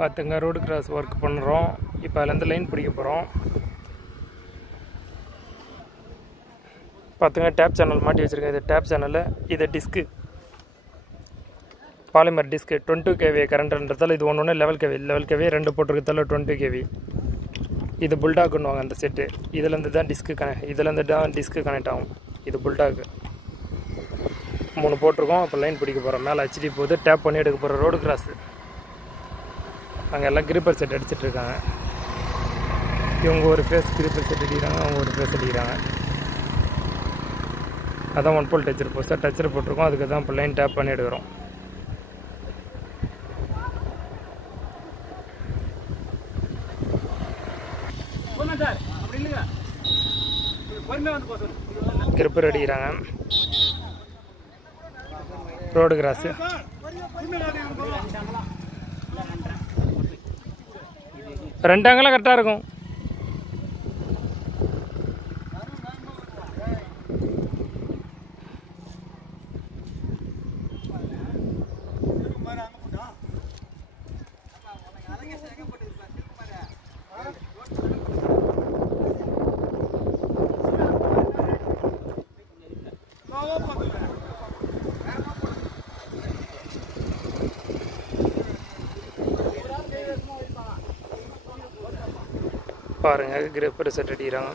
பார்த்துங்க road cross work பண்ணுறோம். இப்போ அதுலேருந்து லைன் பிடிக்க போகிறோம். பார்த்துங்க டேப் சேனல் மாட்டி வச்சுருக்கேன். இது டேப் சேனலு. இது டிஸ்க்கு பாலிமர் டிஸ்க்கு 22 kV கரண்ட்ன்றதால் இது ஒன்று லெவல் கேவி 2 போட்டிருக்கிறதால 20 kV. இது புல்டாக்குன்னுவாங்க அந்த செட்டு. இதுலேருந்து தான் டிஸ்க்கு கனெக்ட் ஆகும். இது புல்டாக்கு 3 போட்டிருக்கோம். இப்போ லைன் பிடிக்க போகிறோம். மேலே ஹெச்டி போகுது. டேப் பண்ணி எடுக்க போகிற ரோடு கிராஸு. அங்கே எல்லாம் கிரிப்பர் செட் அடிச்சிட்ருக்காங்க. இவங்க ஒரு ஃபேஸ் கிரிப்பர் செட் அடிக்கிறாங்க, அவங்க ஒரு ஃபேஸ் அடிக்கிறாங்க. அதான் 1 போல் டச்சர் போஸ்ட்டாக டச்சர் போட்டிருக்கோம். அதுக்கு தான் இப்போ லைன் டேப் பண்ணி எடுக்கிறோம். கிரிப்பர் அடிக்கிறாங்க. ரோடு கிராஸு ரெண்டாங்கலாம் கரெக்டாக இருக்கும். பாருங்கள் கிரிப்பர் செட் அடிக்கிறாங்க.